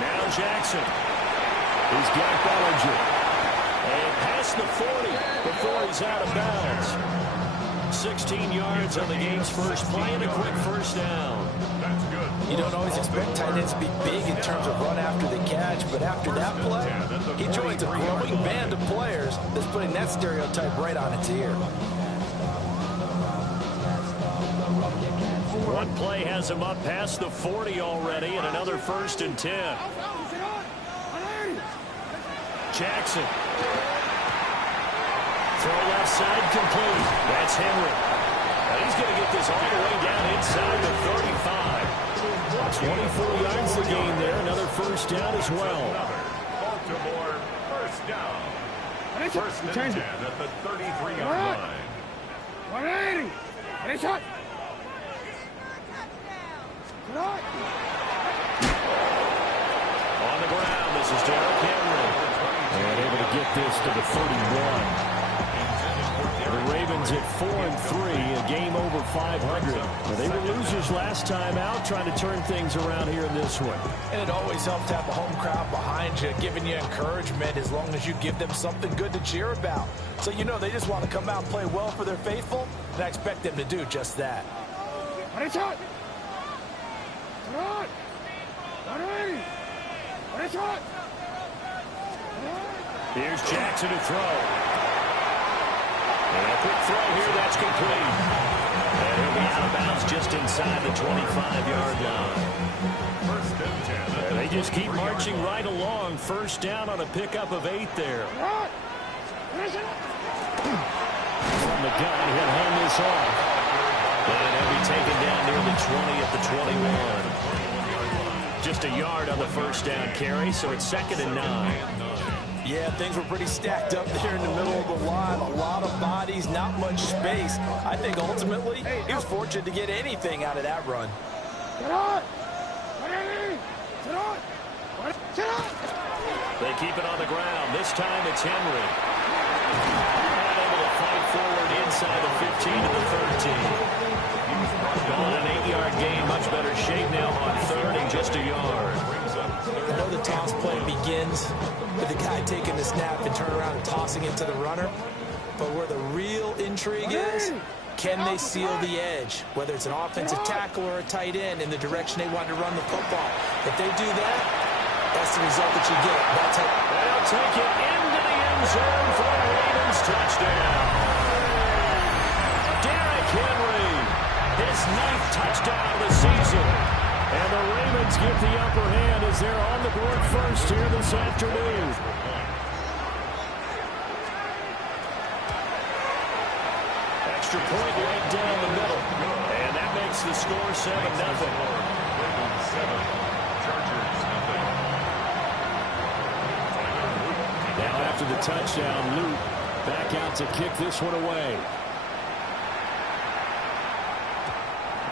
Now Jackson. He's got Bellinger. And past the 40 before he's out of bounds. 16 yards on the game's first play and a quick first down. You don't always expect tight ends to be big in terms of run after the catch, but after that play, he joins a growing band of players that's putting that stereotype right on its ear. One play has him up past the 40 already, and another 1st and 10. Jackson. Throw left side complete. That's Henry. And he's going to get this all the way down inside the 35. 24 yards the gain there. Another first down as well. Baltimore first down. First and 10 at the 33-yard line. 180. Finish up. On the ground, this is Derrick Henry. And able to get this to the 31. The Ravens at 4-3, a game over 500. Well, they were losers last time out, trying to turn things around here in this one. And it always helps to have a home crowd behind you, giving you encouragement as long as you give them something good to cheer about. So you know they just want to come out and play well for their faithful, and I expect them to do just that. Here's Jackson to throw. And a quick throw here, that's complete. And he'll be out of bounds just inside the 25-yard line. And they just keep marching right along. First down on a pickup of 8 there. From the gun, he'll hand this off. And he'll be taken down near the 20 at the 21. Just a yard on the first down carry, so it's 2nd and 9. Yeah, things were pretty stacked up there in the middle of the line. A lot of bodies, not much space. I think ultimately he was fortunate to get anything out of that run. They keep it on the ground. This time it's Henry. Not able to fight forward inside the 15 to the 13. Going an 8-yard gain, much better shape now on 3rd and just a yard. I know the toss play begins with the guy taking the snap and turn around and tossing it to the runner. But where the real intrigue is, can they seal the edge? Whether it's an offensive tackle or a tight end in the direction they want to run the football. If they do that, that's the result that you get. That's how they'll take it into the end zone for a Ravens touchdown. Derrick Henry, his 9th touchdown of the season. And the Ravens get the upper hand as they're on the board first here this afternoon. Extra point right down the middle. And that makes the score 7-0. Now after the touchdown, Luke back out to kick this one away.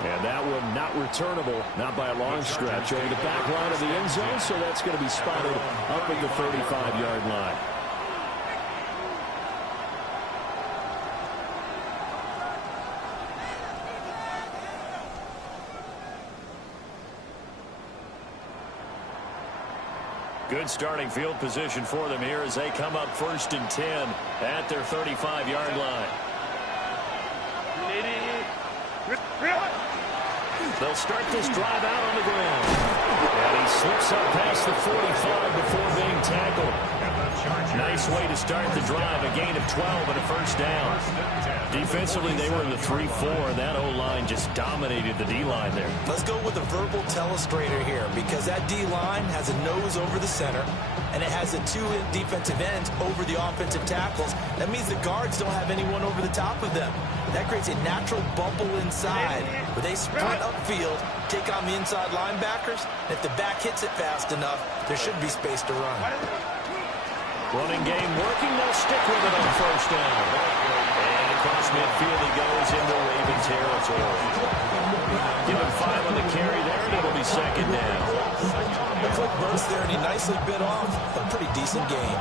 And that one not returnable, not by a long stretch, over the back line of the end zone, so that's going to be spotted up at the 35-yard line. Good starting field position for them here as they come up 1st and 10 at their 35-yard line. They'll start this drive out on the ground. And he slips up past the 45 before being tackled. Nice way to start the drive. A gain of 12 and a first down. Defensively, they were in the 3-4, and that O-line just dominated the D-line there. Let's go with a verbal telestrator here, because that D-line has a nose over the center, and it has the 2 defensive ends over the offensive tackles. That means the guards don't have anyone over the top of them. That creates a natural bubble inside where they sprint upfield, take on the inside linebackers. If the back hits it fast enough, there should be space to run. Running game working. They'll stick with it on first down. And across midfield he goes into Raven territory. Give him 5 on the carry there, and it'll be 2nd down. A quick burst there, and he nicely bit off a pretty decent gain.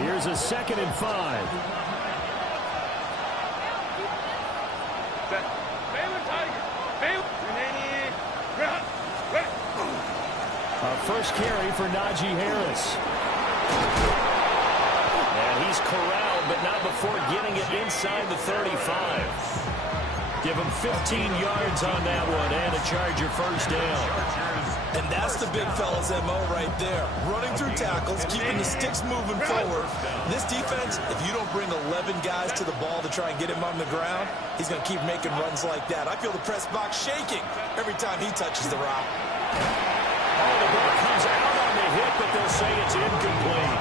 Here's a 2nd and 5. Our first carry for Najee Harris. And he's corralled, but not before getting it inside the 35. Give him 15 yards on that one and a Charger first down. And that's the big fella's MO right there. Running through tackles, keeping the sticks moving forward. This defense, if you don't bring 11 guys to the ball to try and get him on the ground, he's going to keep making runs like that. I feel the press box shaking every time he touches the route. Oh, the ball comes out on the hit, but they'll say it's incomplete.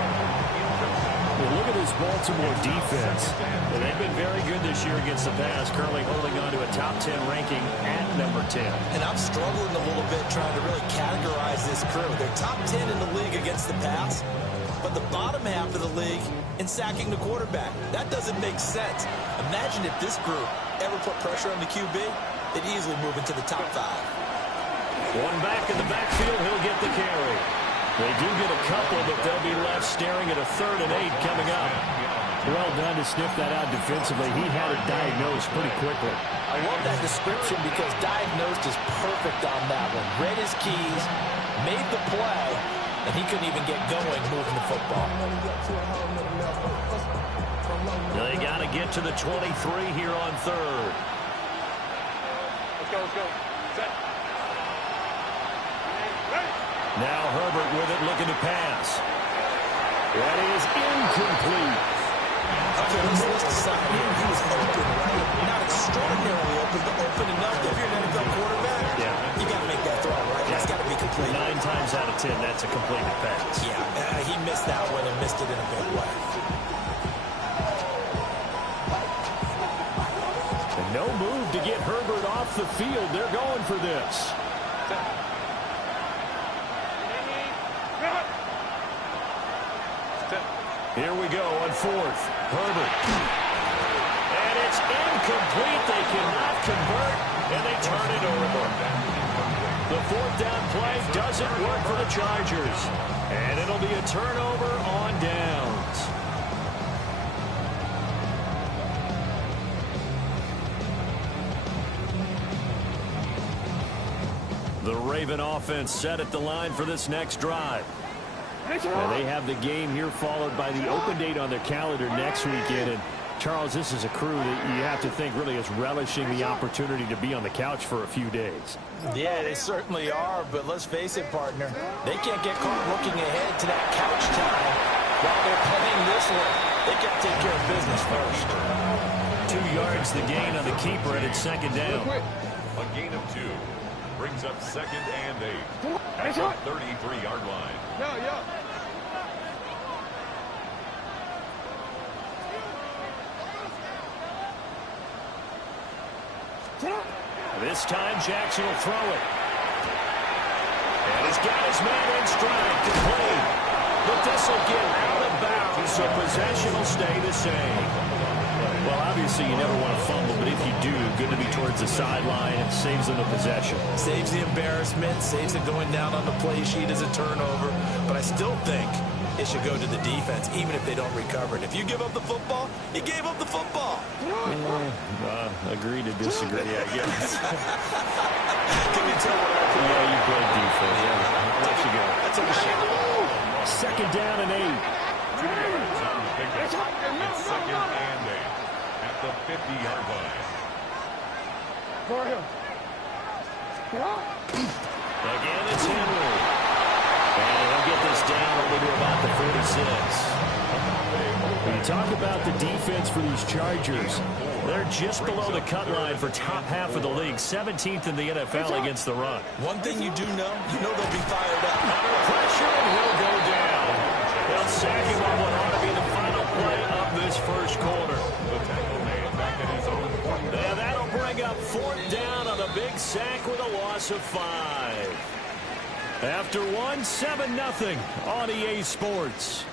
Well, look at this Baltimore defense. And they've been very good this year against the pass, currently holding on to a top 10 ranking at number 10. And I'm struggling a little bit trying to really categorize this crew. They're top 10 in the league against the pass, but the bottom half of the league in sacking the quarterback. That doesn't make sense. Imagine if this group ever put pressure on the QB, they'd easily move into the top 5. One back in the backfield, he'll get the carry. They do get a couple, but they'll be left staring at a 3rd and 8 coming up. Well done to sniff that out defensively. He had it diagnosed pretty quickly. I love that description because diagnosed is perfect on that one. Read his keys, made the play, and he couldn't even get going moving the football. They got to get to the 23 here on 3rd. Let's go, let's go. Set. Now Herbert with it, looking to pass. That is incomplete. Okay, let's list aside here. He was open, right? Not extraordinarily open, but open enough that if you're an NFL quarterback, you got to make that throw, right? That's got to be complete. 9 times out of 10, that's a completed pass. Yeah, he missed that one and missed it in a big way. And no move to get Herbert off the field. They're going for this. Here we go on 4th. Herbert. And it's incomplete. They cannot convert, and they turn it over. The 4th down play doesn't work for the Chargers. And it'll be a turnover on downs. The Raven offense set at the line for this next drive. And they have the game here followed by the open date on their calendar next weekend. And Charles, this is a crew that you have to think really is relishing the opportunity to be on the couch for a few days. Yeah, they certainly are, but let's face it, partner. They can't get caught looking ahead to that couch time while they're playing this way. They got to take care of business first. 2 yards the gain on the keeper, and it's 2nd down. A gain of 2 brings up 2nd and 8 at the 33-yard line. Yeah. This time Jackson will throw it. And he's got his man in stride, complete. But this will get out of bounds, so possession will stay the same. Well, obviously you never want to fumble, but if you do, good to be towards the sideline. It saves them the possession. Saves the embarrassment, saves it going down on the play sheet as a turnover. But I still think it should go to the defense, even if they don't recover it. If you give up the football, you gave up the football. Agree to disagree, I guess. Can you tell what I play? Yeah, you played defense. Yeah, I'll let you go. That's a shame. 2nd down and 8. It's 2nd and 8 at the 50-yard line. For him. Again, it's Henry. And he'll get this down over to about the 46. When you talk about the defense for these Chargers, they're just below the cut line for top half of the league, 17th in the NFL against the run. One thing you do know, they'll be fired up. Under pressure, and he'll go down. They'll sack him on what ought to be the final play of this first quarter. The tackle made back at his own 40. And that'll bring up 4th down on a big sack with a loss of 5. After 1, 7-0 on EA Sports.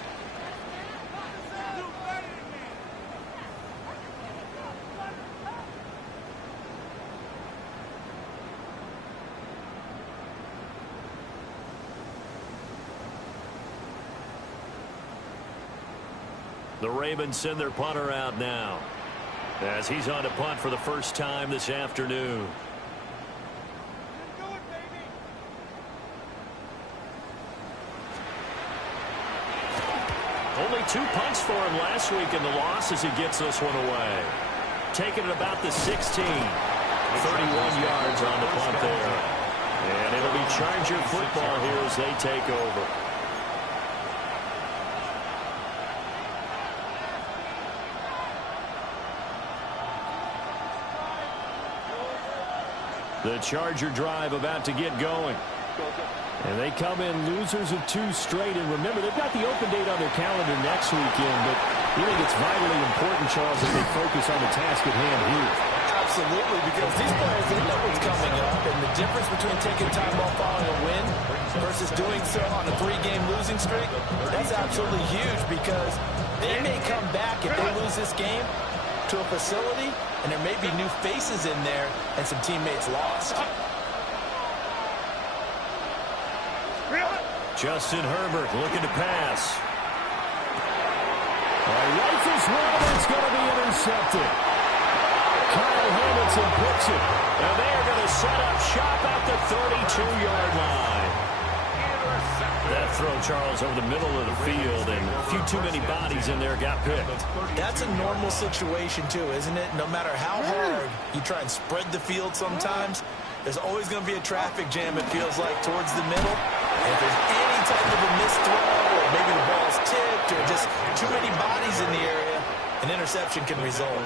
The Ravens send their punter out now. As he's on to punt for the first time this afternoon. Only 2 punts for him last week in the loss as he gets this one away. Taking it about the 16. 31 yards on the punt there. And it'll be Charger football here as they take over. The Charger drive about to get going. And they come in losers of 2 straight. And remember, they've got the open date on their calendar next weekend. But you think it's vitally important, Charles, that they focus on the task at hand here. Absolutely, because these players, they know what's coming up. And the difference between taking time off following a win versus doing so on a 3-game losing streak, that's absolutely huge because they may come back if they lose this game to a facility, and there may be new faces in there and some teammates lost. Justin Herbert looking to pass. Rifles one, and it's going to be intercepted. Kyle Hamilton puts it, and they are going to set up shop at the 32-yard line. That throw, Charles, over the middle of the field, and a few too many bodies in there got picked. That's a normal situation, too, isn't it? No matter how hard you try and spread the field sometimes, there's always going to be a traffic jam, it feels like, towards the middle. And if there's any type of a missed throw, or maybe the ball's tipped, or just too many bodies in the area, an interception can result.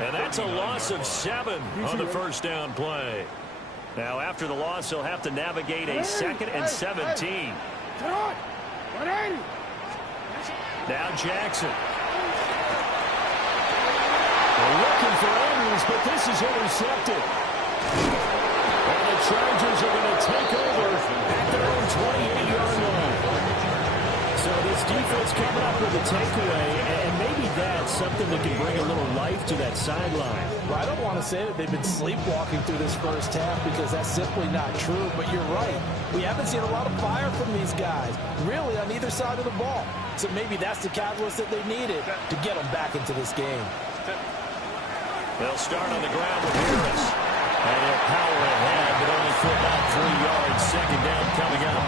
And that's a loss of 7 on the first down play. Now, after the loss, he'll have to navigate a 2nd and 17. Now Jackson. They're looking for Andrews, but this is intercepted. And the Chargers are going to take over at their own 28-yard line. So this defense coming up with a takeaway, and maybe that's something that can bring a little life to that sideline. Well, I don't want to say that they've been sleepwalking through this first half because that's simply not true, but you're right. We haven't seen a lot of fire from these guys, really, on either side of the ball. So maybe that's the catalyst that they needed to get them back into this game. They'll start on the ground with Harris. And he'll power ahead, but only for about 3 yards. 2nd down coming up.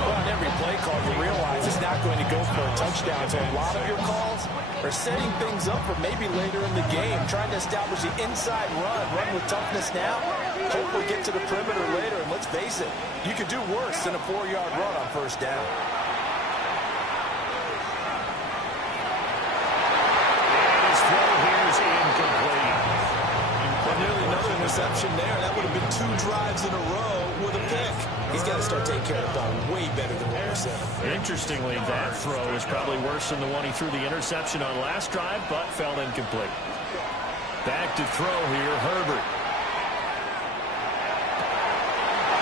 Well, on every play call, you realize it's not going to go for a touchdown. So a lot of your calls are setting things up for maybe later in the game, trying to establish the inside run with toughness now, hopefully get to the perimeter later. And let's face it, you could do worse than a 4-yard run on first down. And his throw here is incomplete. Nearly another interception there. That would have been 2 drives in a row with a pick. He's got to start taking care of the ball way better than what we're saying. Interestingly, that throw is probably worse than the one he threw the interception on last drive, but fell incomplete. Back to throw here, Herbert.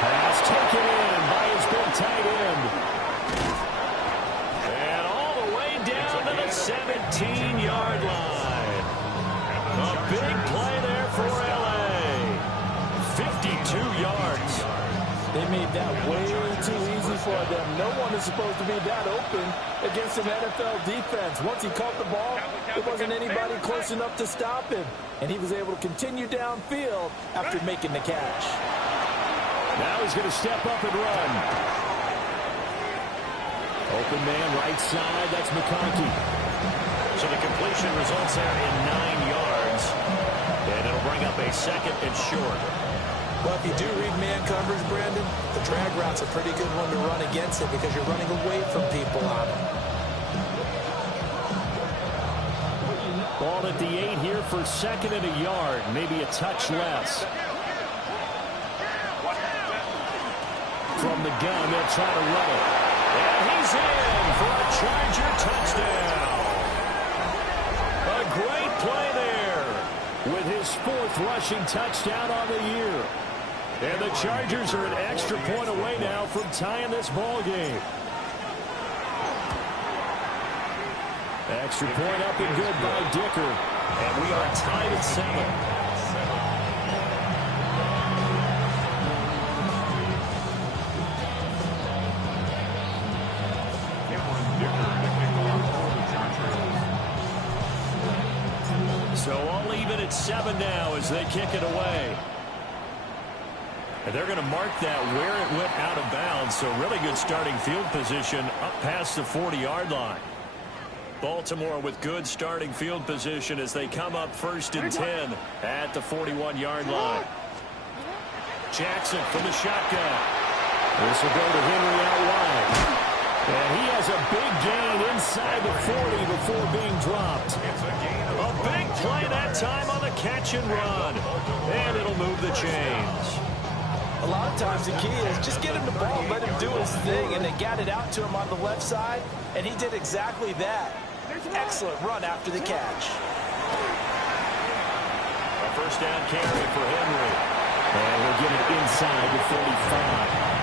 Pass taken in by his big tight end. And all the way down to the 17-yard line. A big play there for L.A. 52 yards. They made that way too easy for them. No one is supposed to be that open against an NFL defense. Once he caught the ball, there wasn't anybody close enough to stop him. And he was able to continue downfield after making the catch. Now he's going to step up and run. Open man right side, that's McConkey. So the completion results there in 9 yards. And it'll bring up a 2nd and short. Well, if you do read man coverage, Brandon, the drag route's a pretty good one to run against it because you're running away from people on it. Ball at the 8 here for 2nd and a yard, maybe a touch less. From the gun, they'll try to run it. And he's in for a Charger touchdown. A great play there with his 4th rushing touchdown on the year. And the Chargers are an extra point away now from tying this ball game. Extra point up and good by Dicker. And we are tied at 7. So all even at 7 now as they kick it away. And they're going to mark that where it went out of bounds. So really good starting field position up past the 40-yard line. Baltimore with good starting field position as they come up 1st and 10 at the 41-yard line. Jackson from the shotgun. This will go to Henry out wide. And he has a big gain inside the 40 before being dropped. A big play that time on the catch and run. And it'll move the chains. A lot of times the key is just get him the ball, let him do his thing, and they got it out to him on the left side, and he did exactly that. Excellent run after the catch. A first down carry for Henry. And he'll get it inside the 45.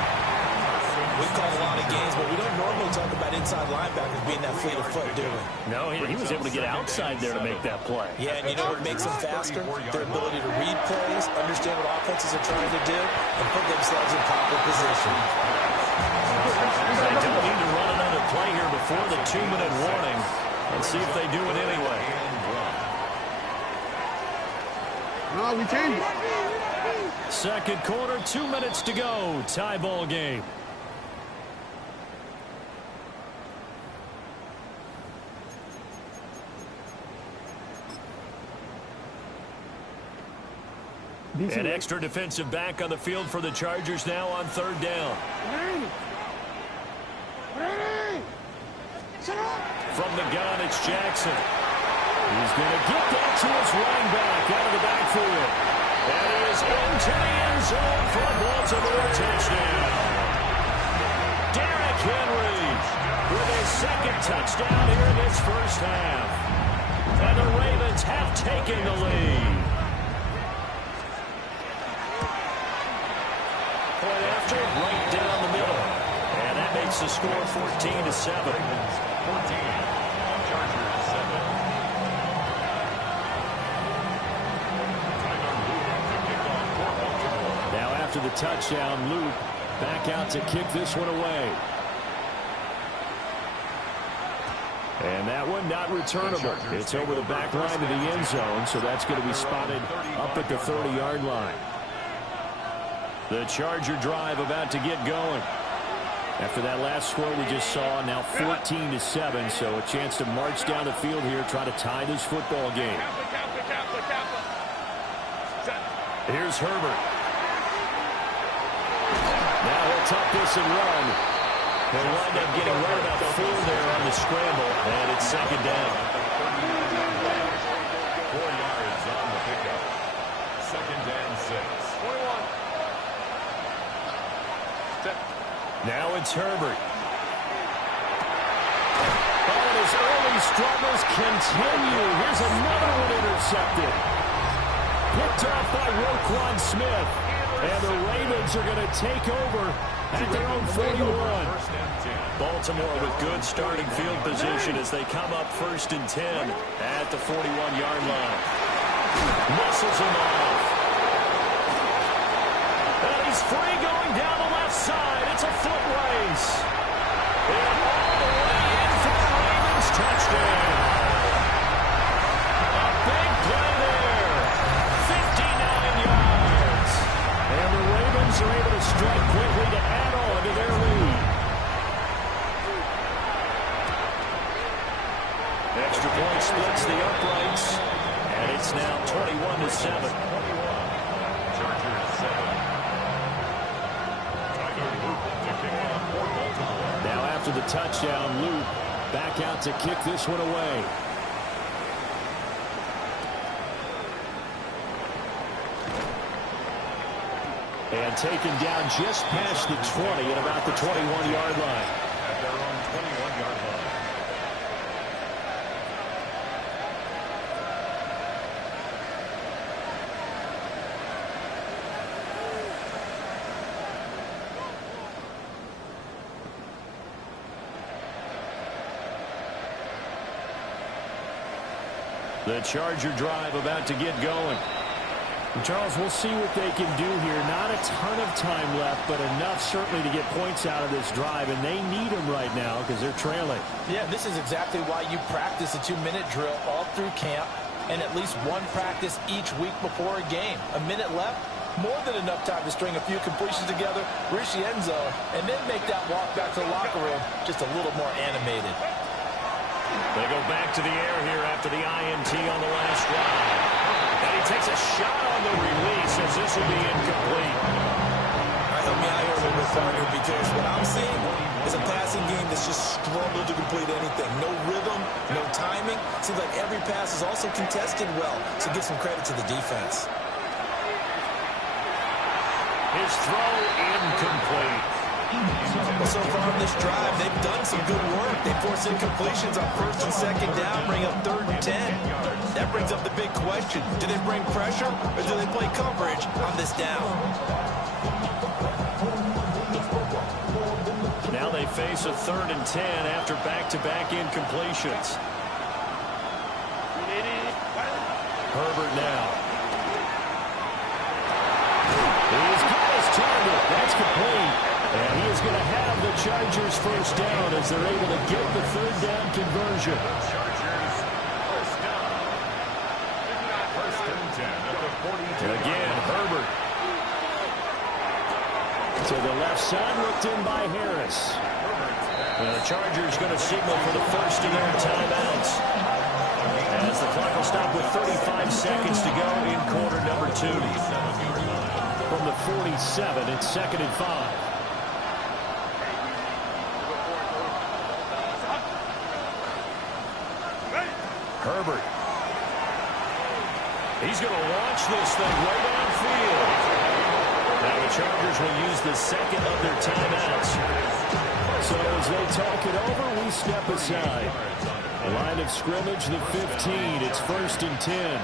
We call a lot of games, but we don't normally talk about inside linebackers being that fleet of foot, do we? No, he was able to get outside there to make that play. Yeah, and you know what makes them faster? Their ability to read plays, understand what offenses are trying to do, and put themselves in proper position. They don't need to run another play here before the 2-minute warning. Let's see if they do it anyway. No, we changed. Second quarter, 2 minutes to go. Tie ball game. An extra defensive back on the field for the Chargers now on 3rd down. From the gun, it's Jackson. He's going to get that to his running back out of the backfield. That is into the end zone for a Baltimore touchdown. Derrick Henry with his 2nd touchdown here in this first half. And the Ravens have taken the lead. Point after, right down the middle. And that makes the score 14-7. 14. Chargers 7. Now after the touchdown, Luke back out to kick this one away. And that one not returnable. It's over the back line of the end zone, so that's going to be spotted up at the 30-yard line. The Charger drive about to get going. After that last score we just saw, now 14-7, so a chance to march down the field here, try to tie this football game. Here's Herbert. Now he'll tuck this and run. He'll wind up getting right about 4 there on the scramble, and it's 2nd down. 4 yards on the pickup. 2nd and 6. 21. Now it's Herbert. Oh, and his early struggles continue. Here's another one intercepted. Picked off by Roquan Smith. And the Ravens are going to take over at their own 41. Baltimore with good starting field position as they come up 1st and 10 at the 41-yard line. Muscles him off. And he's free going down the left side. It's a foot race. And all the way in for the Ravens touchdown. A big play there. 59 yards. And the Ravens are able to strike quickly to add on to their lead. Extra point splits the uprights. And it's now 21-7. Chargers 7. Now after the touchdown, Luke back out to kick this one away. And taken down just past the 20 at about the 21-yard line. At their own 21-yard line. The Charger drive about to get going. And Charles, we'll see what they can do here. Not a ton of time left, but enough certainly to get points out of this drive, and they need them right now because they're trailing. Yeah, this is exactly why you practice a 2-minute drill all through camp and at least one practice each week before a game. A minute left, more than enough time to string a few completions together, reach the end zone, and then make that walk back to the locker room just a little more animated. They go back to the air here after the INT on the last drive. And he takes a shot on the release as this will be incomplete. All right, help me out here a little bit, partner, because what I'm seeing is a passing game that's just struggled to complete anything. No rhythm, no timing. Seems like every pass is also contested well, so give some credit to the defense. His throw incomplete. Well, so far on this drive, they've done some good work. They force incompletions on first and second down, bring up 3rd and 10. That brings up the big question. Do they bring pressure or do they play coverage on this down? Now they face a 3rd and 10 after back-to-back incompletions. Herbert now. He's got his target. That's complete. And he is going to have the Chargers first down as they're able to get the 3rd down conversion. Chargers first down. 1st and 10 at the 42. Again, Herbert. To the left side, looked in by Harris. And the Chargers going to signal for the first of their timeouts. As the clock will stop with 35 seconds to go in quarter number 2. From the 47, it's 2nd and 5. Herbert. He's going to launch this thing way downfield. Now the Chargers will use the 2nd of their timeouts. So as they talk it over, we step aside. Line of scrimmage, the 15. It's 1st and 10.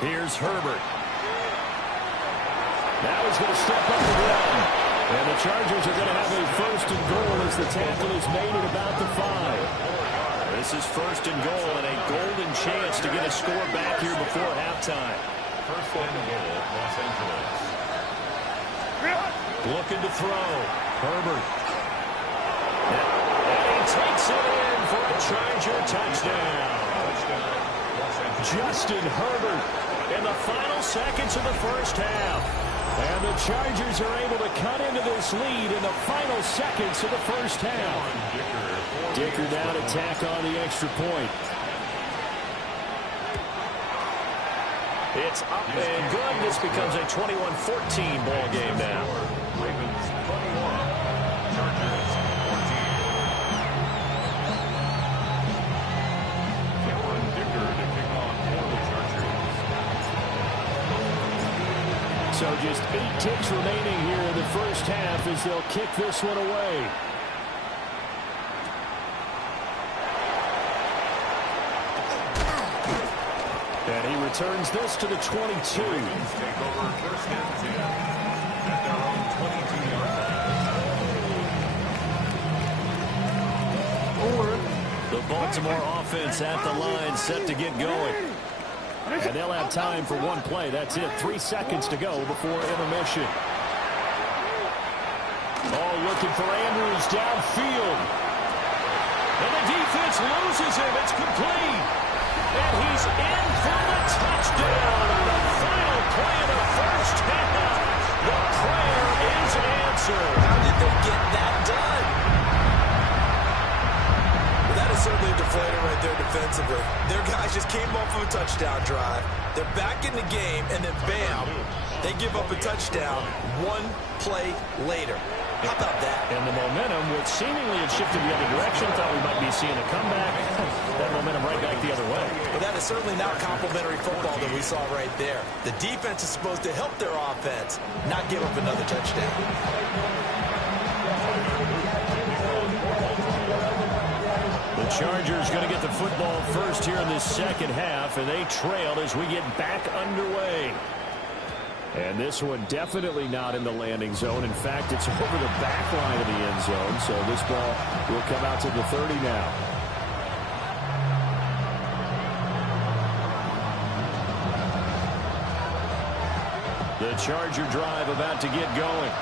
Here's Herbert. Now he's going to step up and run. And the Chargers are going to have a 1st and goal as the tackle is made at about the 5. This is 1st and goal and a golden chance to get a score back here before halftime. 1st and goal, Los Angeles. Looking to throw. Herbert. And he takes it in for a Charger touchdown. Justin Herbert in the final seconds of the first half. And the Chargers are able to cut into this lead in the final seconds of the first half. Dicker now to tack on the extra point. It's up and good. This becomes a 21-14 ball game now. Ravens 21, Chargers 14. Cameron Dicker to kick off for the Chargers. So just 8 ticks remaining here in the first half as they'll kick this one away. And he returns this to the 22. Ravens take over 1st and 10 at their own 22-yard line. The Baltimore offense at the line, set to get going. And they'll have time for one play. That's it. 3 seconds to go before intermission. Oh, looking for Andrews downfield. And the defense loses him. It's complete. And he's in for the touchdown on the final play of the first half. The prayer is answered. How did they get that done? Well, that is certainly a deflator right there defensively. Their guys just came off of a touchdown drive. They're back in the game, and then bam, they give up a touchdown 1 play later. How about that? And the momentum, which seemingly had shifted the other direction, thought we might be seeing a comeback. That momentum right back the other way. Well, that is certainly not complimentary football that we saw right there. The defense is supposed to help their offense, not give up another touchdown. The Chargers going to get the football first here in this second half, and they trailed as we get back underway. And this one definitely not in the landing zone. In fact, it's over the back line of the end zone. So this ball will come out to the 30 now. The Charger drive about to get going.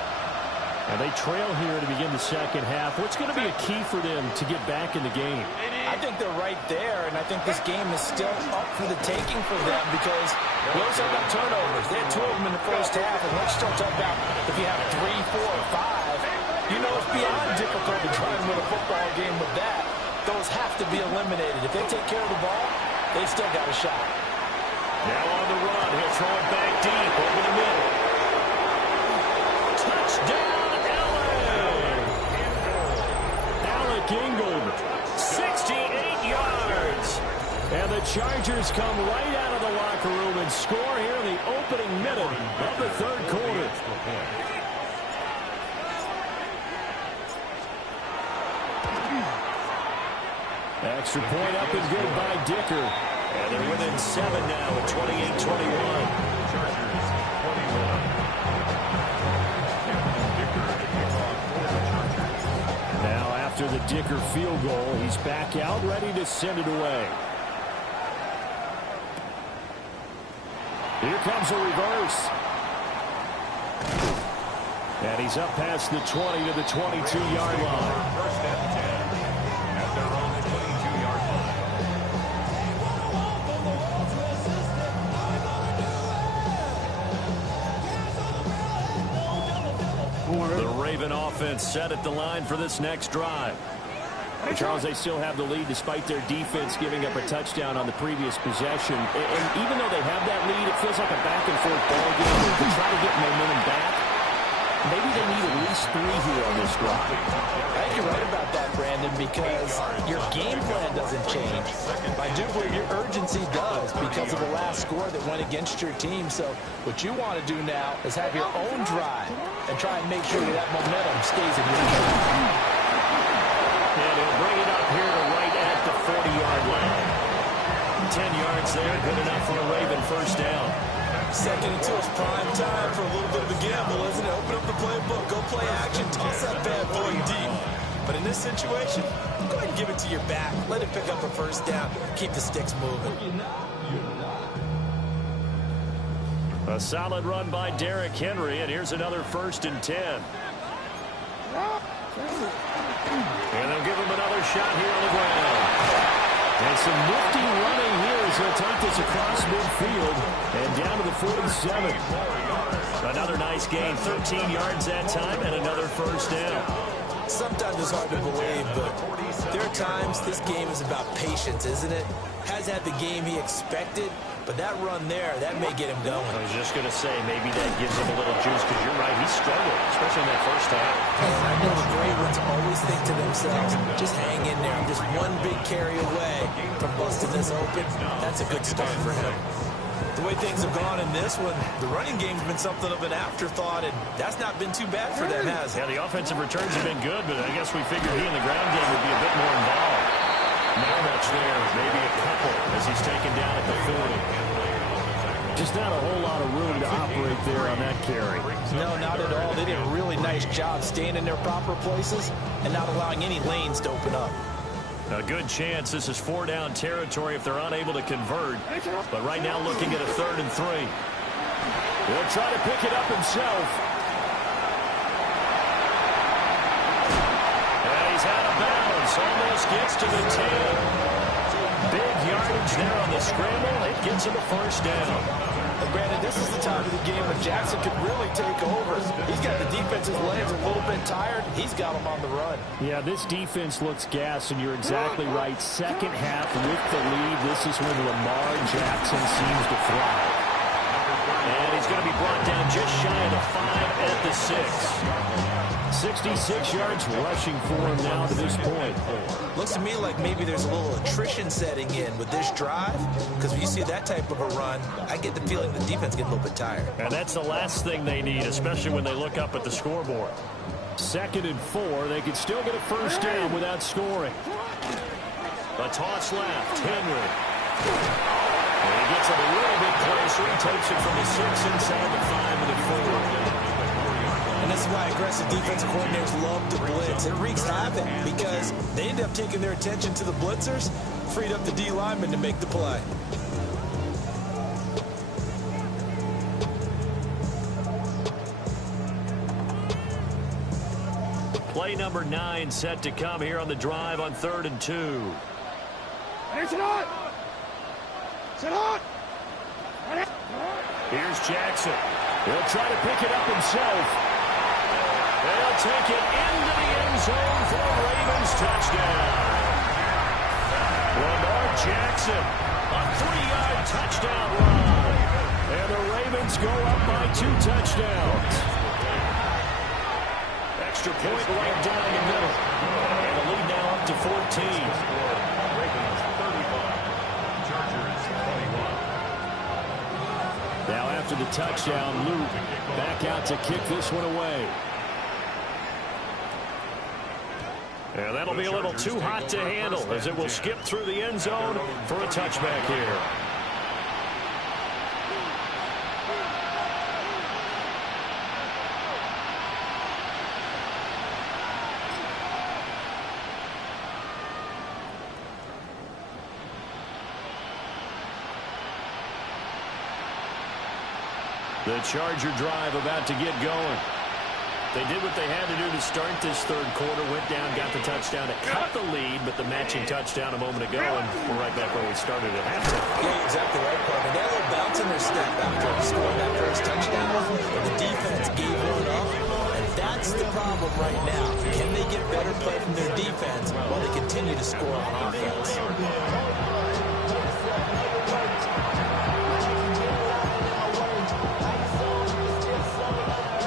And they trail here to begin the second half. What's going to be a key for them to get back in the game? I think they're right there, and I think this game is still up for the taking for them because we also got turnovers. They had 2 of them in the first half, and let's still talk about if you have 3, 4, or 5. You know it's beyond difficult to try and win a football game with that. Those have to be eliminated. If they take care of the ball, they've still got a shot. Now on the run, he'll throw it back deep over the middle. Touchdown! Ingold, 68 yards. And the Chargers come right out of the locker room and score here in the opening minute of the third quarter. Extra point up and good by Dicker. And they're within 7 now at 28-21. Chargers 21. After the Dicker field goal, he's back out, ready to send it away. Here comes a reverse. And he's up past the 20 to the 22-yard line. First and 10 at their own 22-yard line. The Raven offense set at the line for this next drive. Charles, they still have the lead despite their defense giving up a touchdown on the previous possession. And even though they have that lead, it feels like a back-and-forth ball game. To try to get momentum back, maybe they need at least 3 here on this drive. I think you're right about that, Brandon, because your game plan doesn't change. I do believe your urgency does because of the last score that went against your team. So what you want to do now is have your own drive and try and make sure that momentum stays in your game. And he'll bring it up here to right at the 40-yard line. 10 yards there, good enough for a Raven first down. Second and 2 is prime time for a little bit of a gamble, isn't it? Open up the playbook, go play action, toss that bad boy deep. But in this situation, go ahead and give it to your back. Let it pick up a first down. Keep the sticks moving. A solid run by Derrick Henry, and here's another 1st and 10. And they'll give him another shot here on the ground. And some nifty running here as he'll take this across midfield and down to the 47. Another nice gain, 13 yards that time, and another first down. Sometimes it's hard to believe, but there are times this game is about patience, isn't it? Has had the game he expected, but that run there, that may get him going. I was just going to say, maybe that gives him a little juice, because you're right, he struggled, especially in that first half. And I know the great ones always think to themselves, just hang in there. I'm just one big carry away from busting this open. That's a good start for him. The way things have gone in this one, the running game's been something of an afterthought, and that's not been too bad for them, has it? Yeah, the offensive returns have been good, but I guess we figured he in the ground game would be a bit more involved. Not much there, maybe a couple as he's taken down at the 40. Just not a whole lot of room to operate there on that carry. No, not at all. They did a really nice job staying in their proper places and not allowing any lanes to open up. A good chance this is 4-down territory if they're unable to convert. But right now looking at a 3rd and 3. He'll try to pick it up himself. And he's out of bounds. Almost gets to the 10. Big yardage there on the scramble. It gets him a first down. And granted, this is the time of the game when Jackson could really take over. He's got the defense's legs a little bit tired. He's got them on the run. Yeah, this defense looks gassed, and you're exactly right. Second half with the lead, this is when Lamar Jackson seems to thrive. And he's going to be brought down just shy of the 5 at the 6. 66 yards rushing for him now to this point. Looks to me like maybe there's a little attrition setting in with this drive, because when you see that type of a run, I get the feeling the defense gets a little bit tired. And that's the last thing they need, especially when they look up at the scoreboard. 2nd and 4, they could still get a first down without scoring. A toss left, Henry. And he gets it a little bit closer. He takes it from the 6 inside the 5 to the 4. And this is why aggressive defensive coordinators love to blitz. It wreaks havoc because they end up taking their attention to the blitzers, freed up the D lineman to make the play. Play number 9 set to come here on the drive on 3rd and 2. Hey, sit on! Sit on! Here's Jackson. He'll try to pick it up himself. They'll take it into the end zone for a Ravens touchdown. Lamar Jackson, a 3-yard touchdown run. And the Ravens go up by 2 touchdowns. Extra point right down the middle. And the lead now up to 14. Ravens 35. Chargers 21. Now after the touchdown, Luke back out to kick this one away. And that'll be a little too hot to handle as it will skip through the end zone for a touchback here. The Charger drive about to get going. They did what they had to do to start this third quarter, went down, got the touchdown to cut the lead, but the matching touchdown a moment ago, and we're right back where we started at halftime. Yeah, exactly right, Parker. They had a little bounce in their step after scoring that first touchdown. The defense gave one up, and that's the problem right now. Can they get better play from their defense while they continue to score on offense?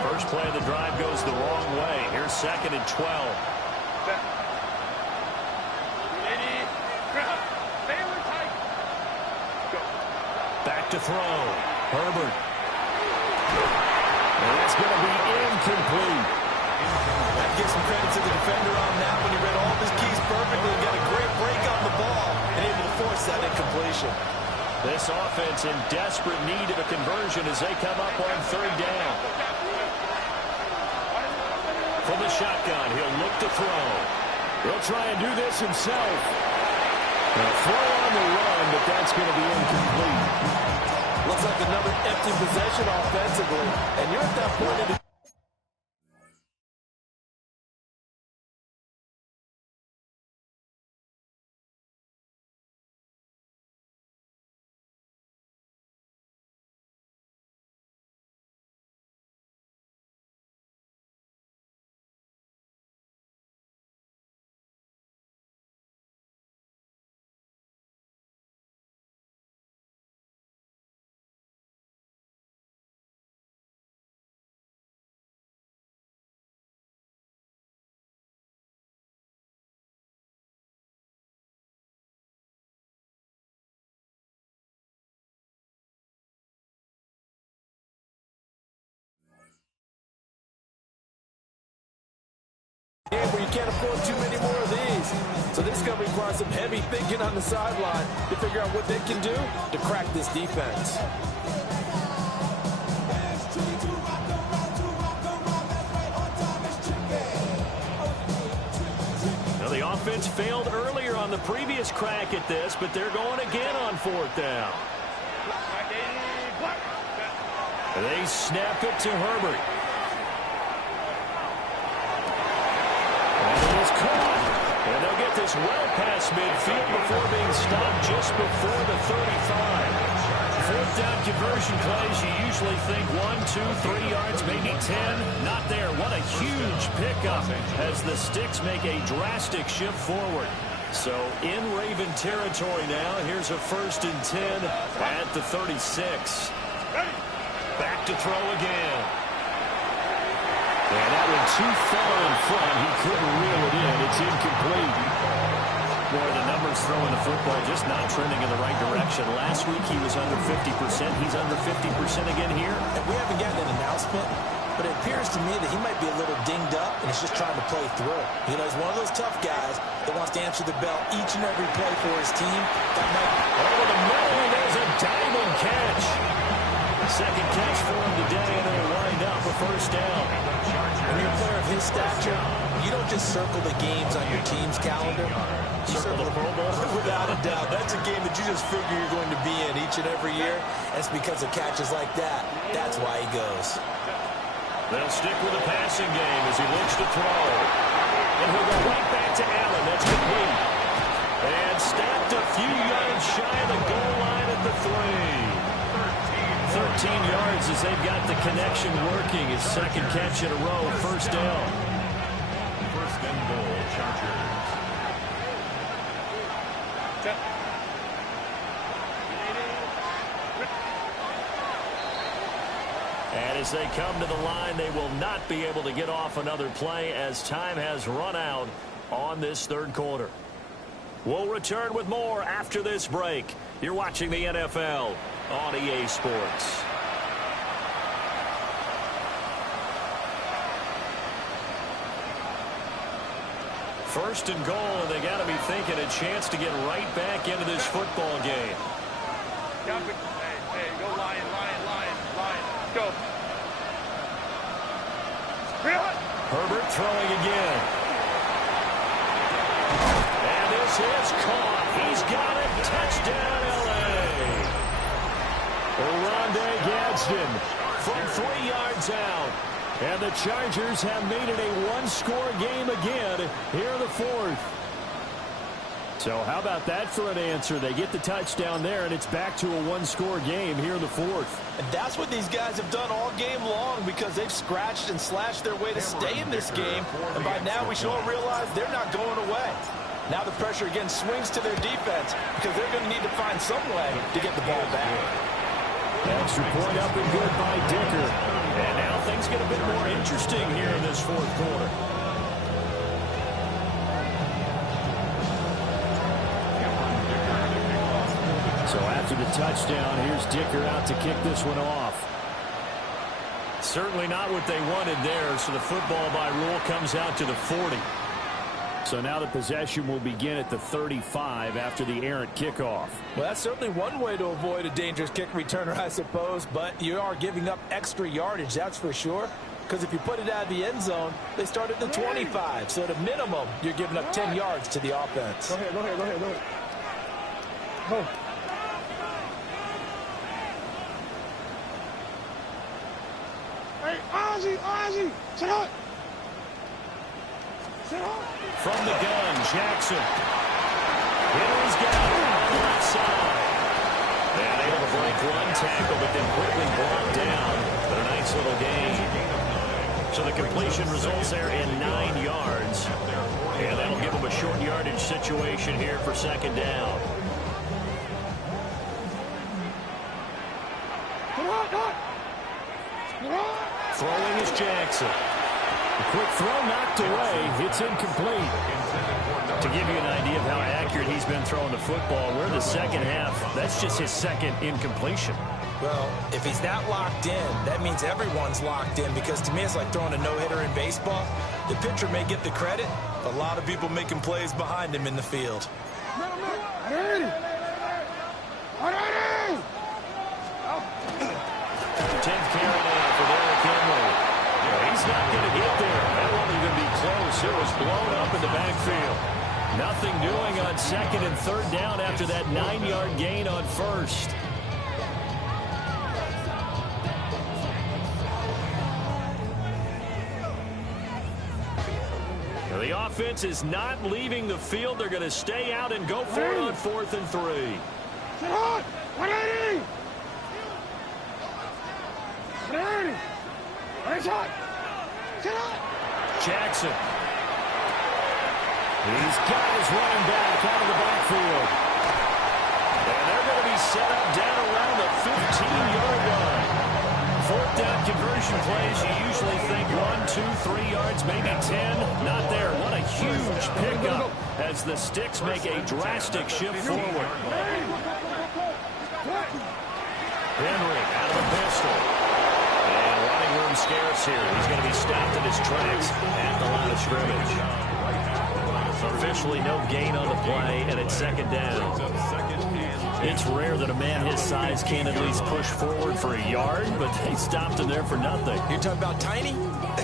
First play of the drive goes the wrong way. Here's 2nd and 12. Back to throw. Herbert. And that's going to be incomplete. That gives some credit to the defender on that when he read all of his keys perfectly and got a great break on the ball and able to force that incompletion. This offense in desperate need of a conversion as they come up on 3rd down. From the shotgun, he'll look to throw. He'll try and do this himself. A throw on the run, but that's going to be incomplete. Looks like another empty possession offensively, and you're at that point in the where you can't afford too many more of these. So this is going to require some heavy thinking on the sideline to figure out what they can do to crack this defense. Now the offense failed earlier on the previous crack at this, but they're going again on 4th down. They snap it to Herbert. And they'll get this well past midfield before being stopped just before the 35. 4th down conversion plays, you usually think 1, 2, 3 yards, maybe 10. Not there. What a huge pickup as the Sticks make a drastic shift forward. So in Raven territory now, here's a 1st and 10 at the 36. Back to throw again. And that one too far in front. He couldn't reel it in. It's incomplete. Boy, the numbers throwing the football just not trending in the right direction. Last week he was under 50%. He's under 50% again here. And we haven't gotten an announcement, but it appears to me that he might be a little dinged up and is just trying to play through. You know, he's one of those tough guys that wants to answer the bell each and every play for his team. That might... Over the middle, there's a diamond catch. Second catch for him today, and it'll wind up a 1st down. When you're a player of his stature, you don't just circle the games on your team's calendar. You circle the Pro Bowl. Without a doubt. That's a game that you just figure you're going to be in each and every year. That's because of catches like that. That's why he goes. They'll stick with the passing game as he looks to throw. And he'll go right back to Allen. That's complete. And stopped a few yards shy of the goal line at the 3. 13 yards as they've got the connection working. His second catch in a row, first down. First and goal, Chargers. And as they come to the line, they will not be able to get off another play as time has run out on this third quarter. We'll return with more after this break. You're watching the NFL on EA Sports. First and goal, and they got to be thinking a chance to get right back into this football game. Hey, go Lion. Go. Herbert throwing again. And this is caught. He's got it. Touchdown, L.A. Oronde Gadsden from 3 yards out. And the Chargers have made it a one-score game again here in the fourth. So how about that for an answer? They get the touchdown there, and it's back to a one-score game here in the fourth. And that's what these guys have done all game long because they've scratched and slashed their way to stay in this game. And by now we should all realize they're not going away. Now the pressure again swings to their defense because they're going to need to find some way to get the ball back. Extra point up and good by Dicker. And now things get a bit more interesting here in this fourth quarter. So after the touchdown, here's Dicker out to kick this one off. Certainly not what they wanted there, so the football by rule comes out to the 40. So now the possession will begin at the 35 after the errant kickoff. Well, that's certainly one way to avoid a dangerous kick returner, I suppose, but you are giving up extra yardage, that's for sure. Because if you put it out of the end zone, they start at the 25. So at a minimum, you're giving up 10 yards to the offense. Go ahead. Go. Hey, Ozzie, sit up. From the gun, Jackson. Here he's got it on the left side. And able to break one tackle, but then quickly brought down. But a nice little gain. So the completion results there in 9 yards. And that'll give them a short yardage situation here for second down. Throwing is Jackson. A quick throw knocked away. It's incomplete. To give you an idea of how accurate he's been throwing the football, we're in the second half. That's just his second incompletion. Well, if he's that locked in, that means everyone's locked in because to me it's like throwing a no-hitter in baseball. The pitcher may get the credit, but a lot of people making plays behind him in the field. Ready. 10th carry now for Derrick Henry. He's not going to get there. That won't even be close. It was blown up in the backfield. Nothing doing on second and third down after that 9-yard gain on first. Now the offense is not leaving the field. They're going to stay out and go for it on 4th and 3. Sit on. 180. 180. Sit on. Jackson. He's got his running back out of the backfield. And they're going to be set up down around the 15-yard line. 4th down conversion plays, you usually think 1, 2, 3 yards, maybe 10. Not there. What a huge pickup as the Sticks make a drastic shift forward. Henry out of the pistol. And running room scarce here. He's going to be stopped in his tracks at the line of scrimmage. Officially no gain on the play, and it's second down. It's rare that a man his size can at least push forward for a yard, but they stopped him there for nothing. You're talking about Tiny?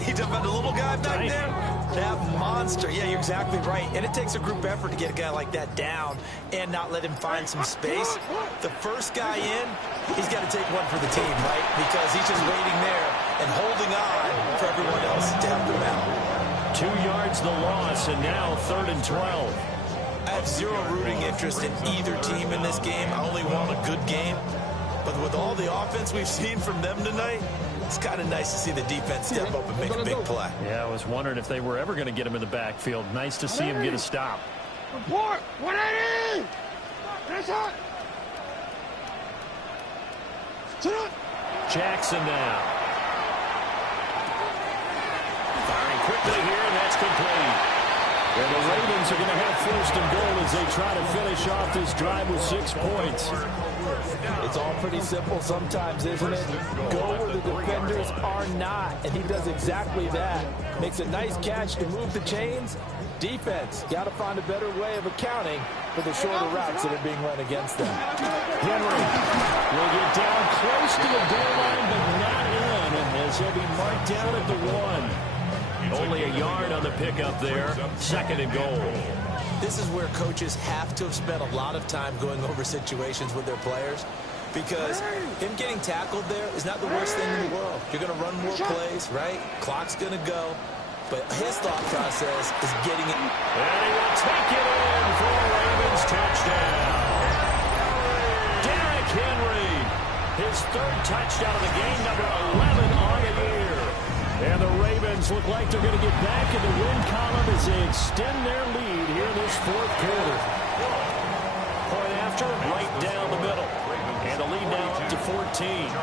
You're talking about the little guy back Tiny. there? That monster. Yeah, you're exactly right. And it takes a group effort to get a guy like that down and not let him find some space. The first guy in, he's got to take one for the team, right? Because he's just waiting there and holding on 2 yards the loss, and now 3rd and 12. I have zero rooting interest in either team in this game. I only want a good game. But with all the offense we've seen from them tonight, it's kind of nice to see the defense step up and make a big play. Yeah, I was wondering if they were ever going to get him in the backfield. Nice to see him get a stop. Report. 180. That's hot. Sit up. Jackson now. Firing quickly here, and that's complete. And the Ravens are going to have 1st and goal as they try to finish off this drive with 6 points. It's all pretty simple sometimes, isn't it? Go where the defenders are not, and he does exactly that. Makes a nice catch to move the chains. Defense, got to find a better way of accounting for the shorter routes that are being run against them. Henry will get down close to the goal line, but not in, as he'll be marked down at the 1. Only a yard on the pickup there. 2nd and goal. This is where coaches have to have spent a lot of time going over situations with their players, because him getting tackled there is not the worst thing in the world. You're going to run more plays, right? Clock's going to go. But his thought process is getting it. And he will take it in for a Ravens touchdown. Derrick Henry, his 3rd touchdown of the game, number 11 on the year. And the Ravens look like they're going to get back in the win column as they extend their lead here in this 4th quarter. Point after, right down the middle. And the lead now up to 14.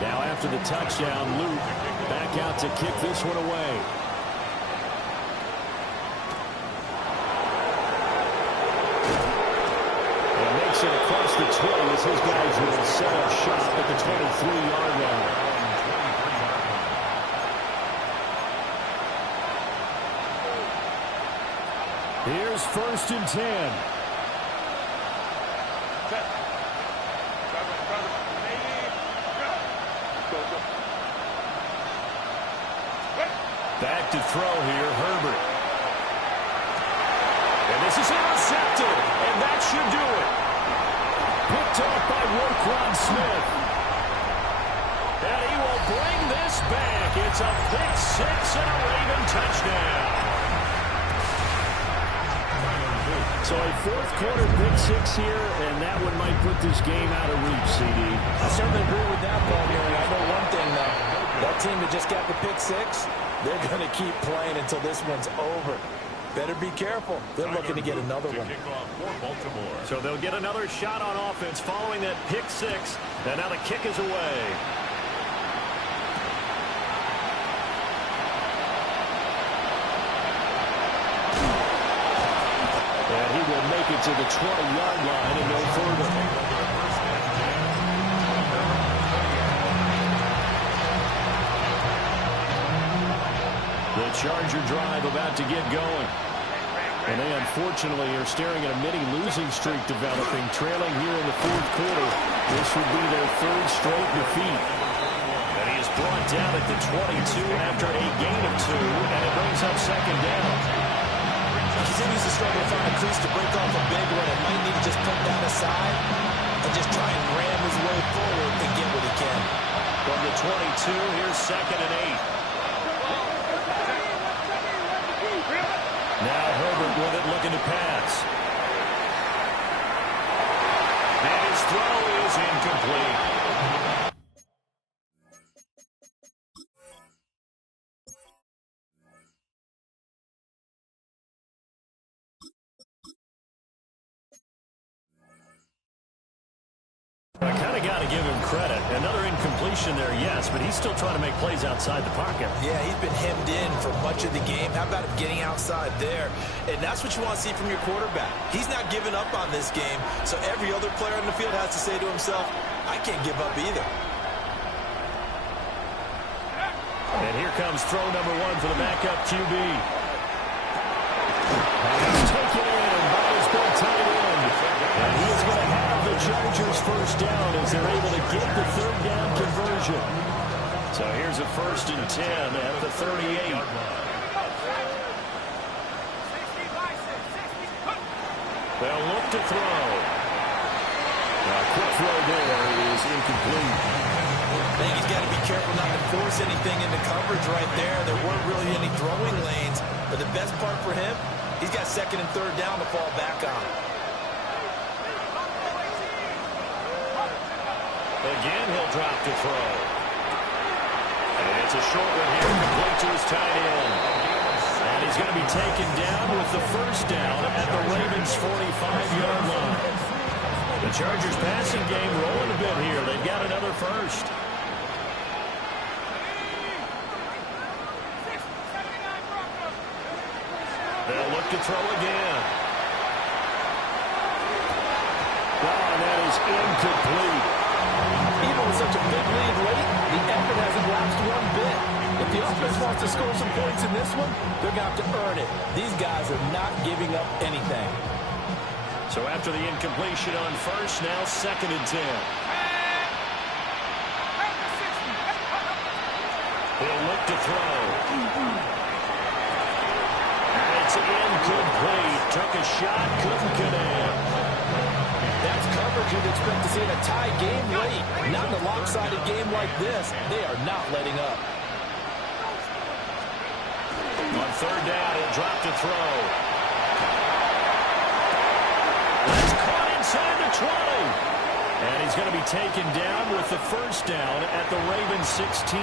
Now after the touchdown, Luke back out to kick this one away. And makes it across the 20 as his guys will set up shop at the 23-yard line. Here's 1st and 10. Back to throw here, Herbert. And this is intercepted, and that should do it. Picked off by Roquan Smith. And he will bring this back. It's a pick 6 and a Raven touchdown. So a 4th quarter pick 6 here, and that one might put this game out of reach, CD. I certainly agree with that, Paul, here. And I know one thing, though. That team that just got the pick 6, they're going to keep playing until this one's over. Better be careful. They're looking to get another one. So they'll get another shot on offense following that pick 6. And now the kick is away. And he will make it to the 20-yard line and no further. The Charger drive about to get going. And they unfortunately are staring at a mini losing streak developing, trailing here in the 4th quarter. This would be their 3rd straight defeat. And he is brought down at the 22 after a gain of 2, and it brings up 2nd down. He continues to struggle to find a crease to break off a big one, and might need to just put that aside and just try and ram his way forward and get what he can. From the 22, here's 2nd and 8. Now Herbert with it, looking to pass. And his throw is incomplete. I kind of got to give him credit. Another incompletion there, yes, but he's still trying to make plays outside the pocket. Yeah, he's been hemmed in for much of the game. How about him getting outside there? And that's what you want to see from your quarterback. He's not giving up on this game, so every other player on the field has to say to himself, I can't give up either. And here comes throw number 1 for the backup QB. And he's taken in by his big tight end. And he is going to have the Chargers first down as they're able to get the 3rd down conversion. So here's a 1st and 10 at the 38. They'll look to throw. Now, quick throw there is incomplete. I think he's got to be careful careful not to force anything into coverage right there. There weren't really any throwing lanes. But the best part for him, he's got second and third down to fall back on. Again, he'll drop to throw. And it's a short one here, complete to his tight end. And he's going to be taken down with the first down at the Ravens' 45-yard line. The Chargers passing game rolling a bit here. They've got another first. They'll look to throw again. Oh, and that is incomplete. Even with such a big lead late, the effort hasn't lapsed one bit. If the offense wants to score some points in this one, they're going to have to earn it. These guys are not giving up anything. So after the incompletion on first, now second and 10. He'll look to throw. And it's incomplete. Took a shot, couldn't connect. That's coverage you'd expect to see in a tie game late. Not in a lopsided game like this. They are not letting up. On third down, he'll drop to throw. That's caught inside the 20. And he's going to be taken down with the first down at the Ravens 16.